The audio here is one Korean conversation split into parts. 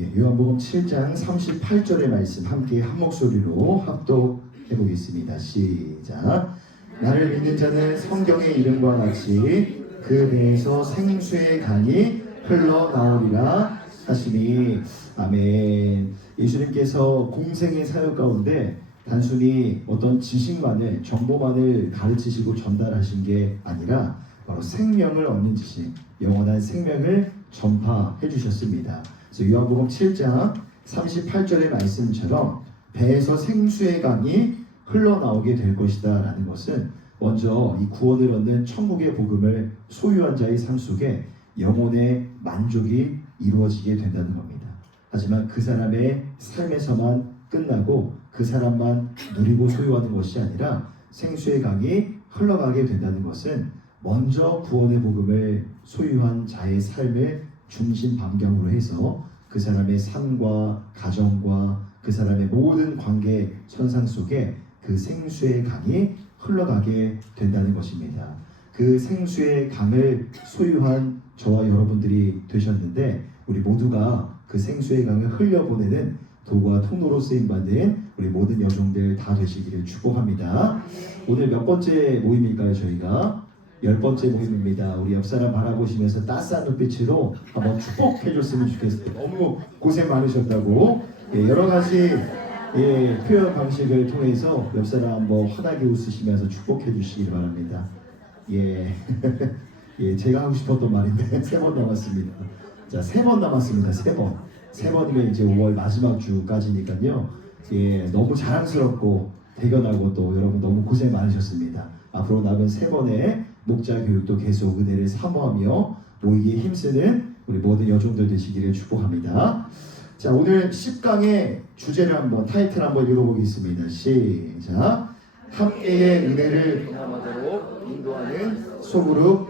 요한복음 7장 38절의 말씀 함께 한 목소리로 합독해 보겠습니다. 시작. 나를 믿는 자는 성경의 이름과 같이 그 배에서 생수의 강이 흘러나오리라 하시니. 아멘. 예수님께서 공생의 사역 가운데 단순히 어떤 지식만을, 정보만을 가르치시고 전달하신 게 아니라 바로 생명을 얻는 지식, 영원한 생명을 전파해 주셨습니다. 그래서 요한복음 7장 38절의 말씀처럼 배에서 생수의 강이 흘러나오게 될 것이다 라는 것은 먼저 이 구원을 얻는 천국의 복음을 소유한 자의 삶 속에 영혼의 만족이 이루어지게 된다는 겁니다. 하지만 그 사람의 삶에서만 끝나고 그 사람만 누리고 소유하는 것이 아니라 생수의 강이 흘러가게 된다는 것은 먼저 구원의 복음을 소유한 자의 삶을 중심 방향으로 해서 그 사람의 삶과 가정과 그 사람의 모든 관계 선상 속에 그 생수의 강이 흘러가게 된다는 것입니다. 그 생수의 강을 소유한 저와 여러분들이 되셨는데 우리 모두가 그 생수의 강을 흘려보내는 도구와 통로로 쓰임받는 우리 모든 여종들 다 되시기를 축복합니다. 오늘 몇 번째 모임일까요? 저희가 10번째 모임입니다. 우리 옆사람 바라보시면서 따스한 눈빛으로 한번 축복해줬으면 좋겠어요. 너무 고생 많으셨다고. 여러 가지 표현 방식을 통해서 옆사람 한번 환하게 웃으시면서 축복해 주시기 바랍니다. 제가 하고 싶었던 말인데 3번 남았습니다. 자, 3번 남았습니다. 3번. 3번이면 이제 5월 마지막 주까지니까요. 너무 자랑스럽고 대견하고 또 여러분 너무 고생 많으셨습니다. 앞으로 남은 3번의 목자 교육도 계속 은혜를 사모하며 모이기에 힘쓰는 우리 모든 여종들 되시기를 축복합니다. 자, 오늘 10강의 주제를 한번 타이틀 한번 읽어보겠습니다. 시작. 함께의 은혜를 경험하도록 인도하는 소그룹.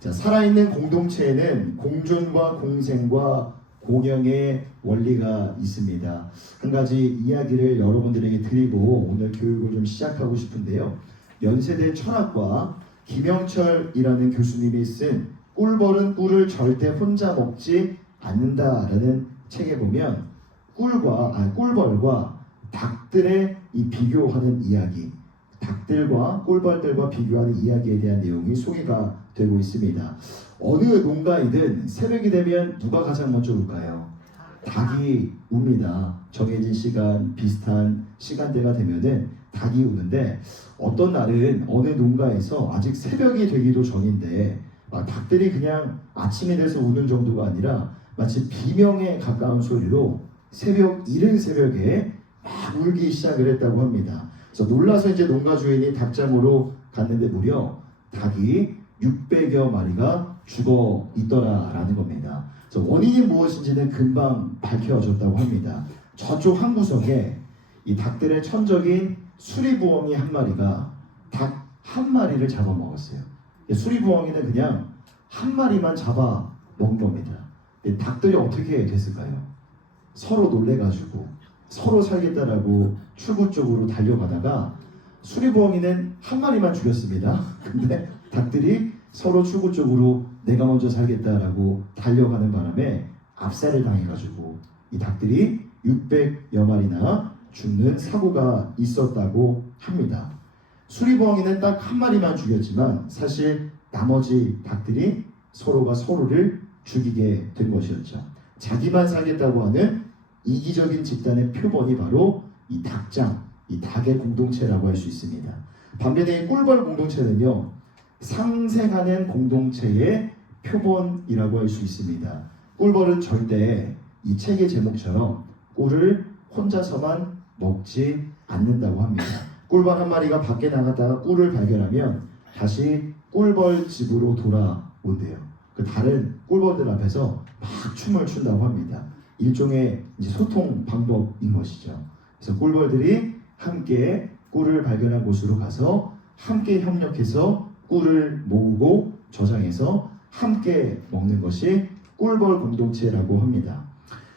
자, 살아있는 공동체에는 공존과 공생과 공영의 원리가 있습니다. 한 가지 이야기를 여러분들에게 드리고 오늘 교육을 좀 시작하고 싶은데요. 연세대 철학과 김영철이라는 교수님이 쓴 꿀벌은 꿀을 절대 혼자 먹지 않는다라는 책에 보면 꿀벌과 닭들의 이 비교하는 이야기, 닭들과 꿀벌들과 비교하는 이야기에 대한 내용이 소개가 되고 있습니다. 어느 농가이든 새벽이 되면 누가 가장 먼저 울까요? 닭이 웁니다. 정해진 시간, 비슷한 시간대가 되면은 닭이 우는데 어떤 날은 어느 농가에서 아직 새벽이 되기도 전인데 닭들이 그냥 아침이 돼서 우는 정도가 아니라 마치 비명에 가까운 소리로 이른 새벽에 막 울기 시작을 했다고 합니다. 그래서 놀라서 이제 농가 주인이 닭장으로 갔는데 무려 닭이 600여 마리가 죽어 있더라라는 겁니다. 그래서 원인이 무엇인지는 금방 밝혀졌다고 합니다. 저쪽 한 구석에 이 닭들의 천적인 수리부엉이 한 마리가 닭 한 마리를 잡아먹었어요. 수리부엉이는 그냥 한 마리만 잡아먹은 겁니다. 닭들이 어떻게 됐을까요? 서로 놀래가지고 서로 살겠다라고 출구 쪽으로 달려가다가 수리부엉이는 한 마리만 죽였습니다. 근데 닭들이 서로 출구 쪽으로 내가 먼저 살겠다라고 달려가는 바람에 압살을 당해가지고 이 닭들이 600여 마리나 죽는 사고가 있었다고 합니다. 수리부엉이는 딱 한 마리만 죽였지만 사실 나머지 닭들이 서로가 서로를 죽이게 된 것이었죠. 자기만 살겠다고 하는 이기적인 집단의 표본이 바로 이 닭장, 이 닭의 공동체라고 할 수 있습니다. 반면에 이 꿀벌 공동체는요, 상생하는 공동체의 표본이라고 할 수 있습니다. 꿀벌은 절대 이 책의 제목처럼 꿀을 혼자서만 먹지 않는다고 합니다. 꿀벌 한 마리가 밖에 나갔다가 꿀을 발견하면 다시 꿀벌 집으로 돌아온대요. 그 다른 꿀벌들 앞에서 막 춤을 춘다고 합니다. 일종의 이제 소통 방법인 것이죠. 그래서 꿀벌들이 함께 꿀을 발견한 곳으로 가서 함께 협력해서 꿀을 모으고 저장해서 함께 먹는 것이 꿀벌 공동체라고 합니다.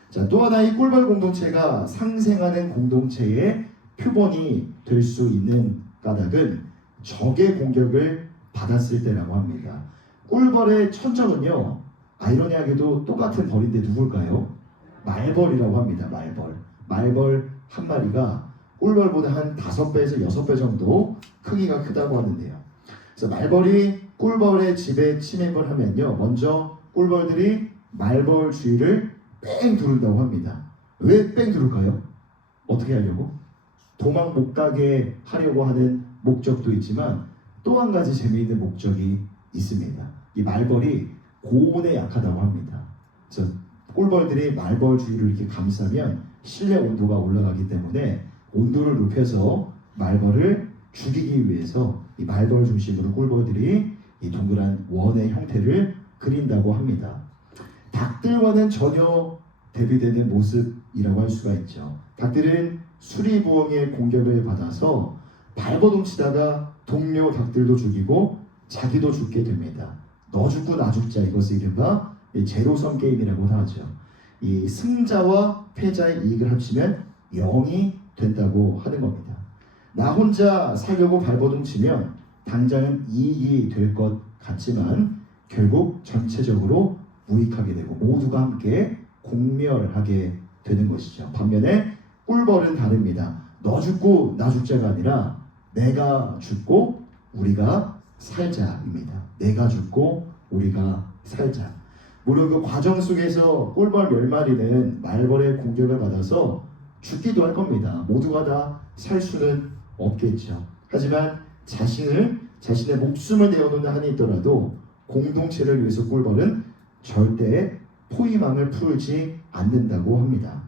자, 또 하나 이 꿀벌 공동체가 상생하는 공동체의 표본이 될 수 있는 까닭은 적의 공격을 받았을 때라고 합니다. 꿀벌의 천적은요, 아이러니하게도 똑같은 벌인데 누굴까요? 말벌이라고 합니다. 말벌 한 마리가 꿀벌보다 한 5배에서 6배 정도 크기가 크다고 하는데요. 그래서 말벌이 꿀벌의 집에 침입을 하면요, 먼저 꿀벌들이 말벌 주위를 뺑 두른다고 합니다. 왜 뺑 두를까요? 어떻게 하려고? 도망 못 가게 하려고 하는 목적도 있지만 또 한 가지 재미있는 목적이 있습니다. 이 말벌이 고온에 약하다고 합니다. 그래서 꿀벌들이 말벌 주위를 이렇게 감싸면 실내 온도가 올라가기 때문에 온도를 높여서 말벌을 죽이기 위해서 이 말벌 중심으로 꿀벌들이 이 동그란 원의 형태를 그린다고 합니다. 닭들과는 전혀 대비되는 모습이라고 할 수가 있죠. 닭들은 수리부엉의 공격을 받아서 발버둥 치다가 동료 닭들도 죽이고 자기도 죽게 됩니다. 너 죽고 나 죽자, 이것을 이른바 제로섬 게임이라고 하죠. 이 승자와 패자의 이익을 합치면 0이 된다고 하는 겁니다. 나 혼자 살려고 발버둥 치면 당장은 이익이 될 것 같지만 결국 전체적으로 무익하게 되고 모두가 함께 공멸하게 되는 것이죠. 반면에 꿀벌은 다릅니다. 너 죽고 나 죽자가 아니라 내가 죽고 우리가 살자입니다. 내가 죽고 우리가 살자. 물론 그 과정 속에서 꿀벌 몇 마리는 말벌의 공격을 받아서 죽기도 할 겁니다. 모두가 다 살 수는 없겠죠. 하지만 자신의 목숨을 내어놓는 한이 있더라도 공동체를 위해서 꿀벌은 절대 포위망을 풀지 않는다고 합니다.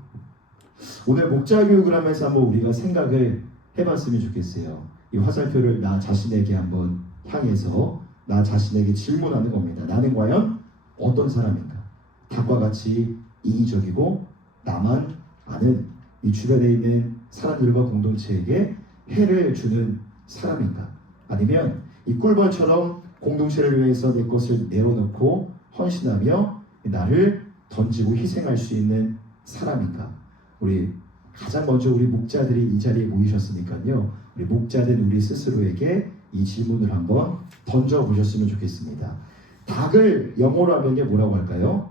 오늘 목자 교육을 하면서 한번 우리가 생각을 해봤으면 좋겠어요. 이 화살표를 나 자신에게 한번 향해서 나 자신에게 질문하는 겁니다. 나는 과연 어떤 사람인가? 닭과 같이 이기적이고 나만 아는 이 주변에 있는 사람들과 공동체에게 해를 주는 사람인가? 아니면 이 꿀벌처럼 공동체를 위해서 내 것을 내어놓고 헌신하며 나를 던지고 희생할 수 있는 사람인가? 우리 가장 먼저 우리 목자들이 이 자리에 모이셨으니까요. 우리 목자된 우리 스스로에게 이 질문을 한번 던져보셨으면 좋겠습니다. 닭을 영어로 하면 뭐라고 할까요?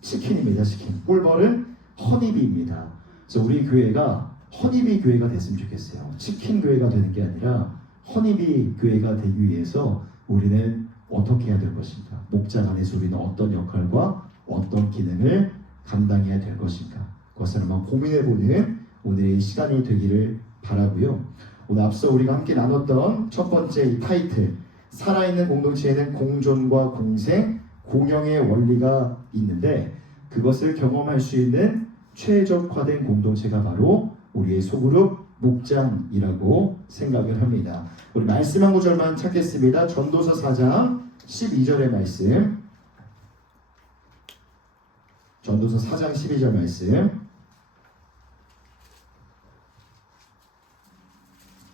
치킨입니다. 치킨. 꿀벌은 허니비입니다. 그래서 우리 교회가 허니비 교회가 됐으면 좋겠어요. 치킨 교회가 되는 게 아니라 허니비 교회가 되기 위해서 우리는 어떻게 해야 될 것인가? 목장 안에서 우리는 어떤 역할과 어떤 기능을 감당해야 될 것인가? 그것을 한번 고민해보는 오늘의 시간이 되기를 바라고요. 오늘 앞서 우리가 함께 나눴던 첫 번째 이 타이틀, 살아있는 공동체에는 공존과 공생, 공영의 원리가 있는데 그것을 경험할 수 있는 최적화된 공동체가 바로 우리의 소그룹 목장이라고 생각을 합니다. 우리 말씀 한 구절만 찾겠습니다. 전도서 4장 12절의 말씀. 전도서 4장 12절 말씀.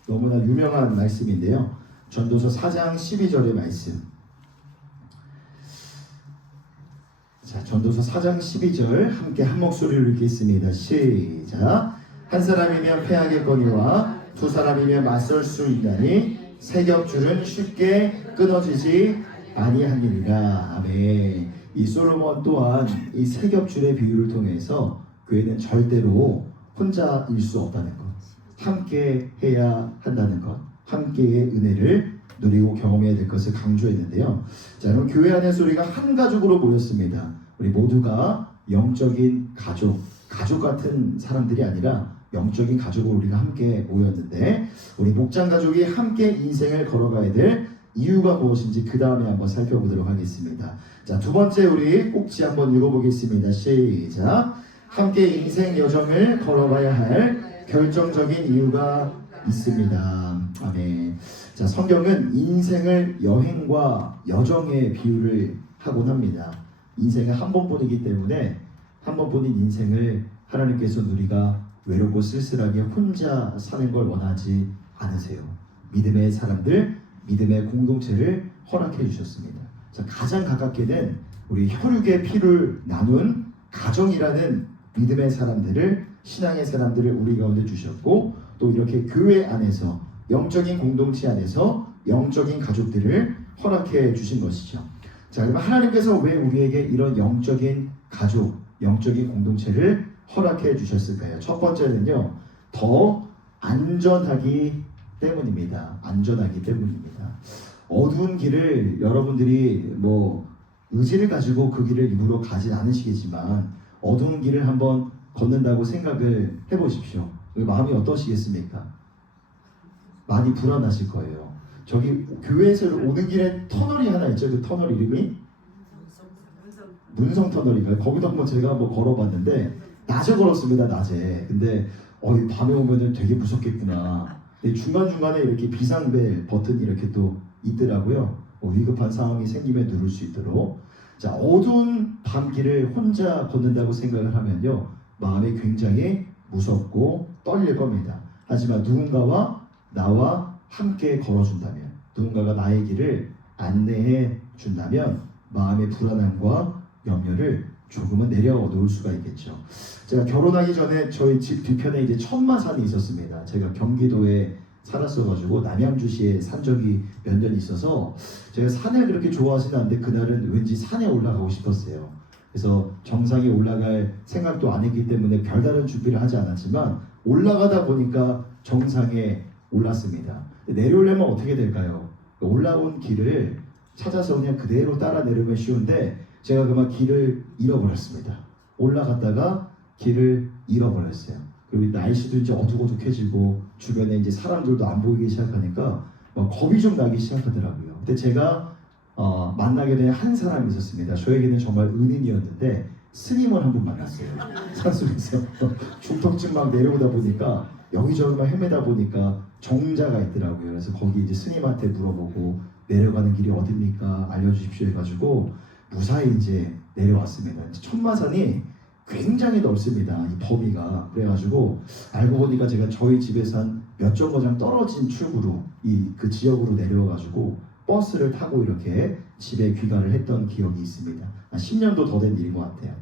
너무나 유명한 말씀인데요. 전도서 4장 12절의 말씀. 자, 전도서 4장 12절 함께 한 목소리로 읽겠습니다. 시작. 한 사람이면 패하겠거니와 두 사람이면 맞설 수 있나니 세 겹줄은 쉽게 끊어지지 아니하니라. 아멘. 이 솔로몬 또한 이 세 겹줄의 비유를 통해서 교회는 절대로 혼자일 수 없다는 것, 함께 해야 한다는 것, 함께의 은혜를 누리고 경험해야 될 것을 강조했는데요. 자, 여러분 교회 안에서 우리가 한 가족으로 모였습니다. 우리 모두가 영적인 가족 같은 사람들이 아니라 영적인 가족으로 우리가 함께 모였는데 우리 목장 가족이 함께 인생을 걸어가야 될 이유가 무엇인지 그 다음에 한번 살펴보도록 하겠습니다. 자, 두 번째 우리 꼭지 한번 읽어보겠습니다. 시작. 함께 인생 여정을 걸어가야 할 결정적인 이유가 있습니다. 아멘. 자, 성경은 인생을 여행과 여정의 비유를 하곤 합니다. 인생은 한 번뿐이기 때문에 한 번뿐인 인생을 하나님께서 우리가 외롭고 쓸쓸하게 혼자 사는 걸 원하지 않으세요. 믿음의 사람들, 믿음의 공동체를 허락해 주셨습니다. 자, 가장 가깝게 된 우리 혈육의 피를 나눈 가정이라는 믿음의 사람들을, 신앙의 사람들을 우리 가운데 주셨고 또 이렇게 교회 안에서 영적인 공동체 안에서 영적인 가족들을 허락해 주신 것이죠. 자, 그러면 하나님께서 왜 우리에게 이런 영적인 가족, 영적인 공동체를 허락해 주셨을까요? 첫 번째는요, 더 안전하기 때문입니다. 안전하기 때문입니다. 어두운 길을 여러분들이 뭐 의지를 가지고 그 길을 입으로 가진 않으시겠지만 어두운 길을 한번 걷는다고 생각을 해보십시오. 마음이 어떠시겠습니까? 많이 불안하실 거예요. 저기 교회에서 오는 길에 터널이 하나 있죠. 그 터널 이름이 문성 터널인가요? 거기도 한번 제가 한번 걸어봤는데 낮에 걸었습니다. 낮에. 근데 이 밤에 오면은 되게 무섭겠구나. 근데 중간중간에 이렇게 비상벨 버튼이 이렇게 또 있더라고요. 위급한 상황이 생기면 누를 수 있도록. 자, 어두운 밤길을 혼자 걷는다고 생각을 하면요, 마음이 굉장히 무섭고 떨릴 겁니다. 하지만 누군가와 나와 함께 걸어준다면, 누군가가 나의 길을 안내해 준다면 마음의 불안함과 염려를 조금은 내려놓을 수가 있겠죠. 제가 결혼하기 전에 저희 집 뒤편에 이제 천마산이 있었습니다. 제가 경기도에 살았어가지고 남양주시에 산 적이 몇 년 있어서 제가 산을 그렇게 좋아하지는 않는데 그날은 왠지 산에 올라가고 싶었어요. 그래서 정상에 올라갈 생각도 안 했기 때문에 별다른 준비를 하지 않았지만 올라가다 보니까 정상에 올랐습니다. 내려오려면 어떻게 될까요? 올라온 길을 찾아서 그냥 그대로 따라 내려면 쉬운데 제가 그만 길을 잃어버렸습니다. 올라갔다가 길을 잃어버렸어요. 그리고 날씨도 이제 어둑어둑해지고 주변에 이제 사람들도 안 보이기 시작하니까 겁이 좀 나기 시작하더라고요. 근데 제가 만나게 된 한 사람이 있었습니다. 저에게는 정말 은인이었는데 스님을 한 분 만났어요. 산속에서 중턱쯤 막 내려오다 보니까 여기저기 막 헤매다 보니까 정자가 있더라고요. 그래서 거기 이제 스님한테 물어보고 내려가는 길이 어딥니까? 알려주십시오 해가지고 무사히 이제 내려왔습니다. 천마산이 굉장히 넓습니다. 이 범위가. 그래가지고 알고 보니까 제가 저희 집에서 한 몇 정거장 떨어진 출구로 그 지역으로 내려와가지고 버스를 타고 이렇게 집에 귀가를 했던 기억이 있습니다. 한 10년도 더 된 일인 것 같아요.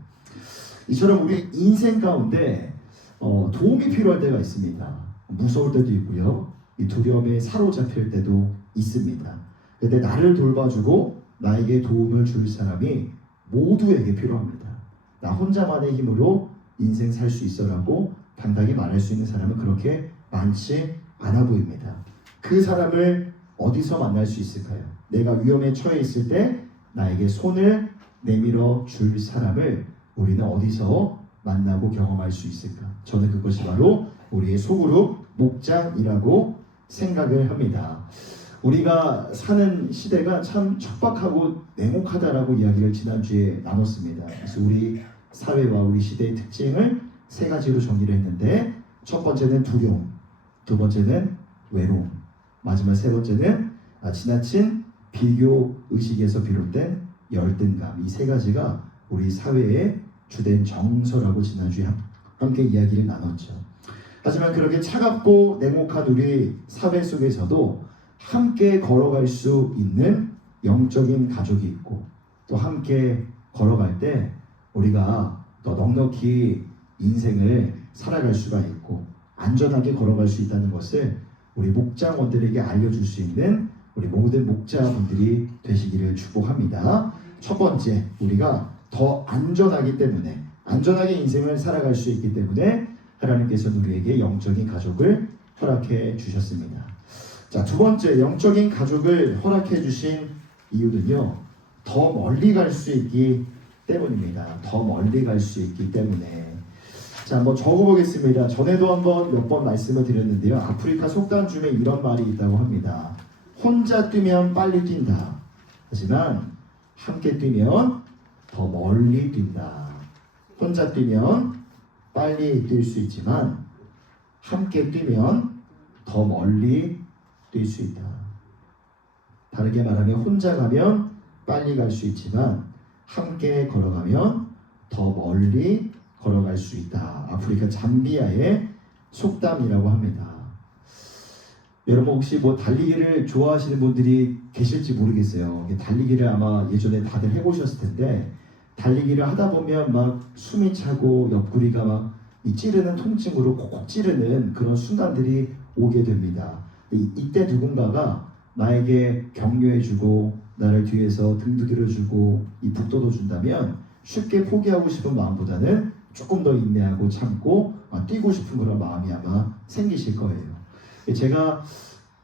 이처럼 우리 인생 가운데 도움이 필요할 때가 있습니다. 무서울 때도 있고요. 이 두려움에 사로잡힐 때도 있습니다. 근데 나를 돌봐주고 나에게 도움을 줄 사람이 모두에게 필요합니다. 나 혼자만의 힘으로 인생 살 수 있어라고 당당히 말할 수 있는 사람은 그렇게 많지 않아 보입니다. 그 사람을 어디서 만날 수 있을까요? 내가 위험에 처해 있을 때 나에게 손을 내밀어 줄 사람을 우리는 어디서 만나고 경험할 수 있을까? 저는 그것이 바로 우리의 소그룹 목장이라고 생각을 합니다. 우리가 사는 시대가 참 척박하고 냉혹하다라고 이야기를 지난주에 나눴습니다. 그래서 우리 사회와 우리 시대의 특징을 세 가지로 정리를 했는데 첫 번째는 두려움, 두 번째는 외로움, 마지막 세 번째는 지나친 비교 의식에서 비롯된 열등감. 이 세 가지가 우리 사회의 주된 정서라고 지난주에 함께 이야기를 나눴죠. 하지만 그렇게 차갑고 냉혹한 우리 사회 속에서도 함께 걸어갈 수 있는 영적인 가족이 있고 또 함께 걸어갈 때 우리가 더 넉넉히 인생을 살아갈 수가 있고 안전하게 걸어갈 수 있다는 것을 우리 목장원들에게 알려줄 수 있는 우리 모든 목자분들이 되시기를 축복합니다. 첫 번째, 우리가 더 안전하기 때문에 안전하게 인생을 살아갈 수 있기 때문에 하나님께서는 우리에게 영적인 가족을 허락해 주셨습니다. 자, 두 번째, 영적인 가족을 허락해 주신 이유는요, 더 멀리 갈 수 있기 때문입니다. 더 멀리 갈 수 있기 때문에. 자, 한번 적어보겠습니다. 전에도 한번 몇 번 말씀을 드렸는데요. 아프리카 속담 중에 이런 말이 있다고 합니다. 혼자 뛰면 빨리 뛴다. 하지만 함께 뛰면 더 멀리 뛴다. 혼자 뛰면 빨리 뛸 수 있지만 함께 뛰면 더 멀리 뛸 수 있다. 다르게 말하면 혼자 가면 빨리 갈 수 있지만 함께 걸어가면 더 멀리 걸어갈 수 있다. 아프리카 잠비아의 속담이라고 합니다. 여러분 혹시 뭐 달리기를 좋아하시는 분들이 계실지 모르겠어요. 달리기를 아마 예전에 다들 해보셨을 텐데 달리기를 하다 보면 막 숨이 차고 옆구리가 막 이 찌르는 통증으로 콕콕 찌르는 그런 순간들이 오게 됩니다. 이때 누군가가 나에게 격려해주고 나를 뒤에서 등 두드려주고 이 북돋워 준다면 쉽게 포기하고 싶은 마음보다는 조금 더 인내하고 참고 뛰고 싶은 그런 마음이 아마 생기실 거예요. 제가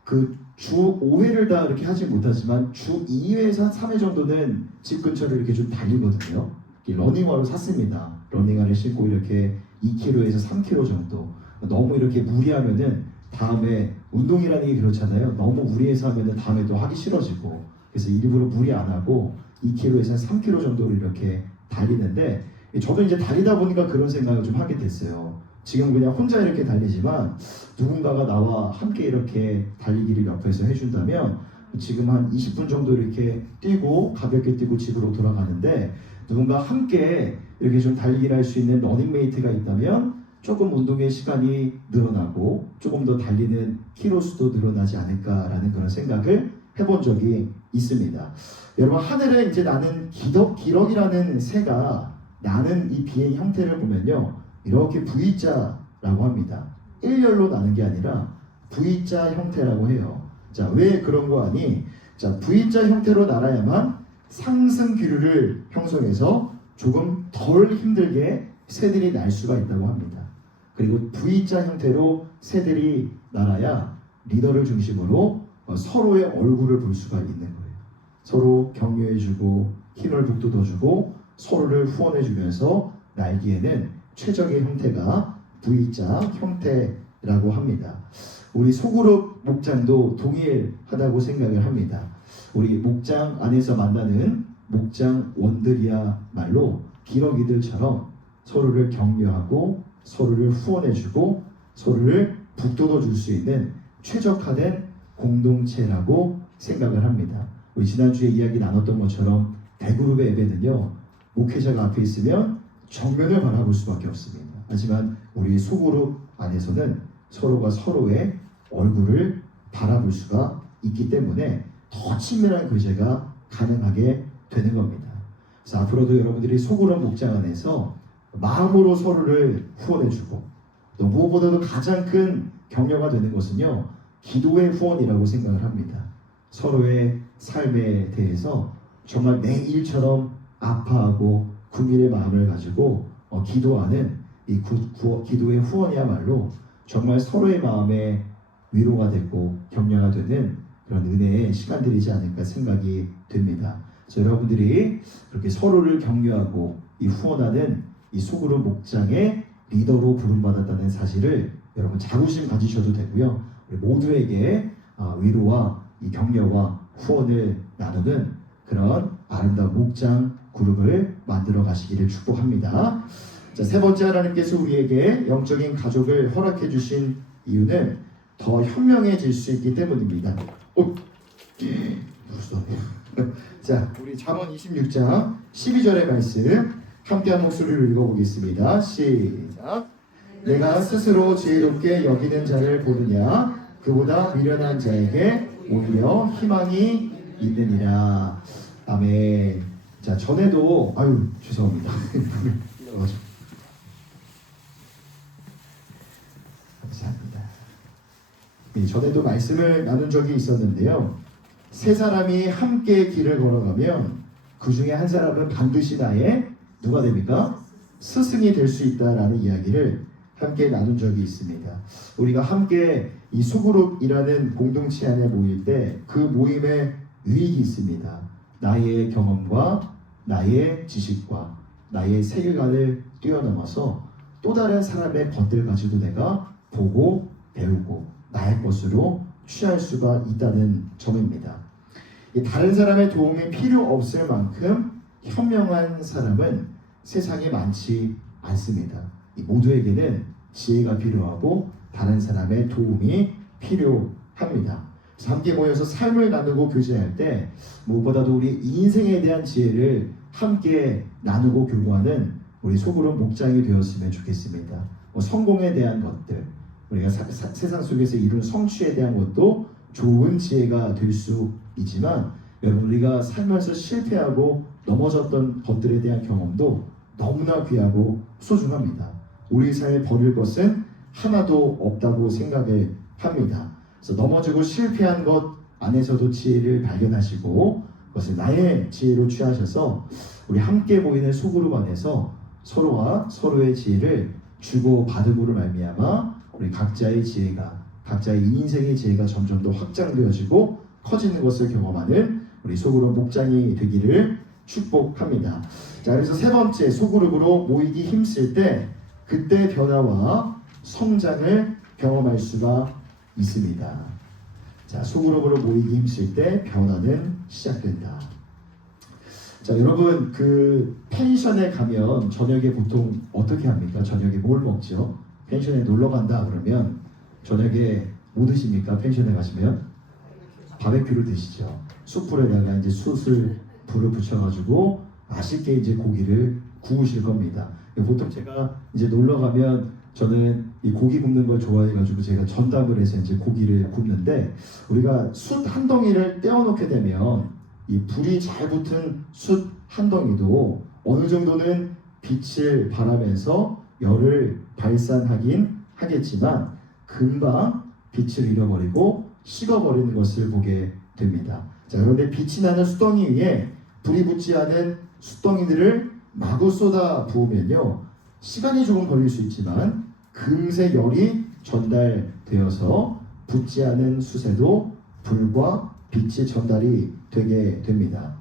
그 주 5회를 다 이렇게 하지 못하지만 주 2회에서 한 3회 정도는 집 근처를 이렇게 좀 달리거든요. 러닝화를 샀습니다. 러닝화를 신고 이렇게 2km에서 3km 정도. 너무 이렇게 무리하면은 다음에 운동이라는 게 그렇잖아요. 너무 무리해서 하면은 다음에 또 하기 싫어지고. 그래서 일부러 무리 안 하고 2km에서 3km 정도를 이렇게 달리는데 저도 이제 달리다 보니까 그런 생각을 좀 하게 됐어요. 지금 그냥 혼자 이렇게 달리지만 누군가가 나와 함께 이렇게 달리기를 옆에서 해준다면 지금 한 20분 정도 이렇게 뛰고 가볍게 뛰고 집으로 돌아가는데 누군가 함께 이렇게 좀 달리기를 할 수 있는 러닝메이트가 있다면 조금 운동의 시간이 늘어나고 조금 더 달리는 키로 수도 늘어나지 않을까라는 그런 생각을 해본 적이 있습니다. 여러분 하늘에 이제 나는 기럭이라는 새가 나는 이 비의 형태를 보면요 이렇게 V자라고 합니다. 일렬로 나는 게 아니라 V자 형태라고 해요. 자, 왜 그런 거 아니? 자, V자 형태로 날아야만 상승 기류를 형성해서 조금 덜 힘들게 새들이 날 수가 있다고 합니다. 그리고 V자 형태로 새들이 날아야 리더를 중심으로 서로의 얼굴을 볼 수가 있는 거예요. 서로 격려해주고 힘을 북돋워주고 서로를 후원해주면서 날기에는 최적의 형태가 V자 형태라고 합니다. 우리 소그룹 목장도 동일하다고 생각을 합니다. 우리 목장 안에서 만나는 목장원들이야말로 기러기들처럼 서로를 격려하고 서로를 후원해주고 서로를 북돋워 줄 수 있는 최적화된 공동체라고 생각을 합니다. 우리 지난주에 이야기 나눴던 것처럼 대그룹의 예배는요 목회자가 앞에 있으면 정면을 바라볼 수밖에 없습니다. 하지만 우리 소그룹 안에서는 서로가 서로의 얼굴을 바라볼 수가 있기 때문에 더 친밀한 교제가 가능하게 되는 겁니다. 그래서 앞으로도 여러분들이 소그룹 목장 안에서 마음으로 서로를 후원해주고 또 무엇보다도 가장 큰 격려가 되는 것은요 기도의 후원이라고 생각을 합니다. 서로의 삶에 대해서 정말 내 일처럼 아파하고 국민의 마음을 가지고 기도하는 이 기도의 후원이야말로 정말 서로의 마음에 위로가 되고 격려가 되는 그런 은혜의 시간들이지 않을까 생각이 됩니다. 그래서 여러분들이 그렇게 서로를 격려하고 이 후원하는 이 소그룹 목장의 리더로 부름받았다는 사실을 여러분 자부심 가지셔도 되고요. 우리 모두에게 위로와 이 격려와 후원을 나누는 그런 아름다운 목장 그룹을 만들어 가시기를 축복합니다. 자, 세 번째 하나님께서 우리에게 영적인 가족을 허락해 주신 이유는 더 현명해질 수 있기 때문입니다. 자, 우리 잠언 26장 12절의 말씀 함께한 목소리로 읽어보겠습니다. 시작. 내가 스스로 지혜롭게 여기는 자를 보느냐 그보다 미련한 자에게 오히려 희망이 있느니라. 아멘. 자, 전에도 죄송합니다. 감사합니다. 전에도 말씀을 나눈 적이 있었는데요. 세 사람이 함께 길을 걸어가면 그 중에 한 사람은 반드시 나의 누가 됩니까? 스승이 될 수 있다라는 이야기를 함께 나눈 적이 있습니다. 우리가 함께 이 소그룹이라는 공동체 안에 모일 때 그 모임에 유익이 있습니다. 나의 경험과 나의 지식과 나의 세계관을 뛰어넘어서 또 다른 사람의 것들까지도 내가 보고 배우고 나의 것으로 취할 수가 있다는 점입니다. 다른 사람의 도움이 필요 없을 만큼 현명한 사람은 세상에 많지 않습니다. 모두에게는 지혜가 필요하고 다른 사람의 도움이 필요합니다. 함께 모여서 삶을 나누고 교제할 때 무엇보다도 우리 인생에 대한 지혜를 함께 나누고 교류하는 우리 소그룹 목장이 되었으면 좋겠습니다. 성공에 대한 것들, 우리가 세상 속에서 이룬 성취에 대한 것도 좋은 지혜가 될 수 있지만 여러분 우리가 살면서 실패하고 넘어졌던 것들에 대한 경험도 너무나 귀하고 소중합니다. 우리 삶에 버릴 것은 하나도 없다고 생각을 합니다. 그래서 넘어지고 실패한 것 안에서도 지혜를 발견하시고 그것을 나의 지혜로 취하셔서 우리 함께 모이는 소그룹 안에서 서로가 서로의 지혜를 주고 받음으로 말미암아 우리 각자의 지혜가 각자의 인생의 지혜가 점점 더 확장되어지고 커지는 것을 경험하는 우리 소그룹 목장이 되기를 축복합니다. 자, 그래서 세 번째 소그룹으로 모이기 힘쓸 때 그때 변화와 성장을 경험할 수가 있습니다. 자, 소그룹으로 모이기 힘쓸 때 변화는 시작된다. 자, 여러분 그 펜션에 가면 저녁에 보통 어떻게 합니까? 저녁에 뭘 먹죠? 펜션에 놀러 간다 그러면 저녁에 뭐 드십니까? 펜션에 가시면 바베큐를 드시죠. 숯불에다가 이제 숯을 불을 붙여가지고 맛있게 이제 고기를 구우실 겁니다. 보통 제가 이제 놀러 가면 저는 이 고기 굽는 걸 좋아해가지고 제가 전담을 해서 이제 고기를 굽는데 우리가 숯 한 덩이를 떼어놓게 되면 이 불이 잘 붙은 숯 한 덩이도 어느 정도는 빛을 발하면서 열을 발산하긴 하겠지만 금방 빛을 잃어버리고 식어버리는 것을 보게 됩니다. 자, 그런데 빛이 나는 숯덩이 위에 불이 붙지 않은 숯덩이들을 마구 쏟아 부으면요 시간이 조금 걸릴 수 있지만 금세 열이 전달되어서 붙지 않은 숯에도 불과 빛이 전달이 되게 됩니다.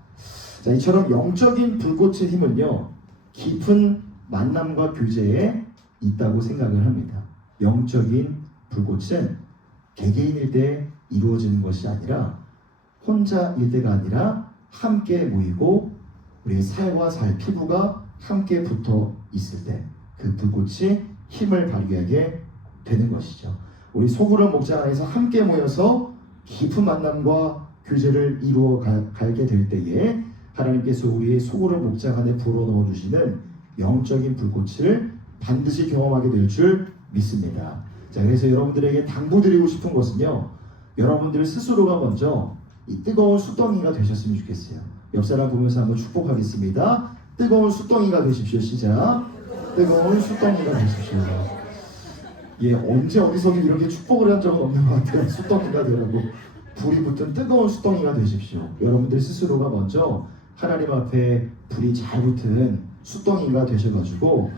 자, 이처럼 영적인 불꽃의 힘은요 깊은 만남과 교제에 있다고 생각을 합니다. 영적인 불꽃은 개개인일 때 이루어지는 것이 아니라 혼자일 때가 아니라 함께 모이고 우리 살과 살, 피부가 함께 붙어 있을 때 그 불꽃이 힘을 발휘하게 되는 것이죠. 우리 소그룹 목장 안에서 함께 모여서 깊은 만남과 교제를 이루어 가게 될 때에 하나님께서 우리의 소그룹 목장 안에 불어넣어 주시는 영적인 불꽃을 반드시 경험하게 될 줄 믿습니다. 자, 그래서 여러분들에게 당부드리고 싶은 것은요 여러분들 스스로가 먼저 이 뜨거운 숯덩이가 되셨으면 좋겠어요. 옆 사람 보면서 한번 축복하겠습니다. 뜨거운 숯덩이가 되십시오. 시작. 뜨거운 숯덩이가 되십시오. 예, 언제 어디서든 이렇게 축복을 한 적은 없는 것 같아요. 숯덩이가 되라고. 불이 붙은 뜨거운 숯덩이가 되십시오. 여러분들 스스로가 먼저 하나님 앞에 불이 잘 붙은 숯덩이가 되셔가지고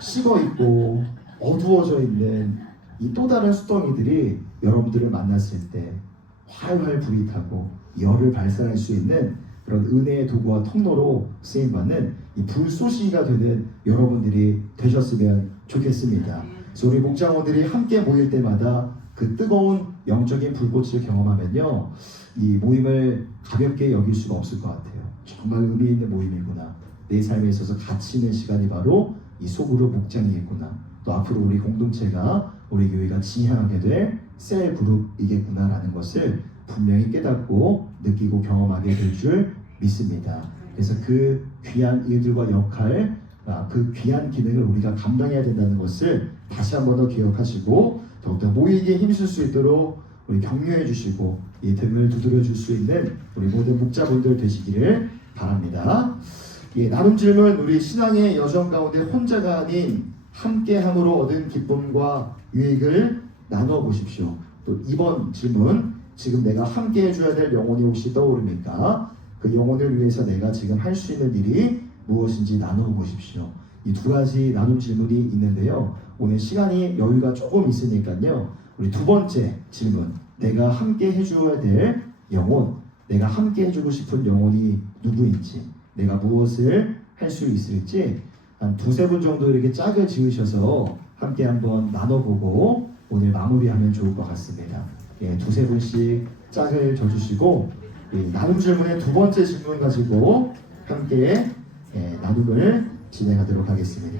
식어있고 어두워져 있는 이 또 다른 숯덩이들이 여러분들을 만났을 때 활활 불이 타고 열을 발산할 수 있는 그런 은혜의 도구와 통로로 쓰임받는 이 불쏘시기가 되는 여러분들이 되셨으면 좋겠습니다. 그래서 우리 목장원들이 함께 모일 때마다 그 뜨거운 영적인 불꽃을 경험하면요 이 모임을 가볍게 여길 수가 없을 것 같아요. 정말 의미 있는 모임이구나. 내 삶에 있어서 가치 있는 시간이 바로 이 소그룹 목장이겠구나. 또 앞으로 우리 공동체가 우리 교회가 지향하게 될 셀 그룹이겠구나라는 것을 분명히 깨닫고 느끼고 경험하게 될 줄 믿습니다. 그래서 그 귀한 일들과 역할, 그 귀한 기능을 우리가 감당해야 된다는 것을 다시 한 번 더 기억하시고 더욱더 모이기에 힘쓸 수 있도록 우리 격려해 주시고 이 등을 두드려 줄 수 있는 우리 모든 목자분들 되시기를 바랍니다. 예, 나눔 질문 우리 신앙의 여정 가운데 혼자가 아닌 함께함으로 얻은 기쁨과 유익을 나눠 보십시오. 또 이번 질문 지금 내가 함께 해줘야 될 영혼이 혹시 떠오릅니까? 그 영혼을 위해서 내가 지금 할 수 있는 일이 무엇인지 나누어 보십시오. 이 두 가지 나눔 질문이 있는데요. 오늘 시간이 여유가 조금 있으니까요. 우리 두 번째 질문, 내가 함께 해줘야 될 영혼, 내가 함께 해주고 싶은 영혼이 누구인지, 내가 무엇을 할 수 있을지 한 두세 분 정도 이렇게 짝을 지으셔서 함께 한번 나눠보고 오늘 마무리하면 좋을 것 같습니다. 예, 두세 분씩 짝을 져주시고 나눔 질문의 두 번째 질문 가지고 함께 나눔을 진행하도록 하겠습니다.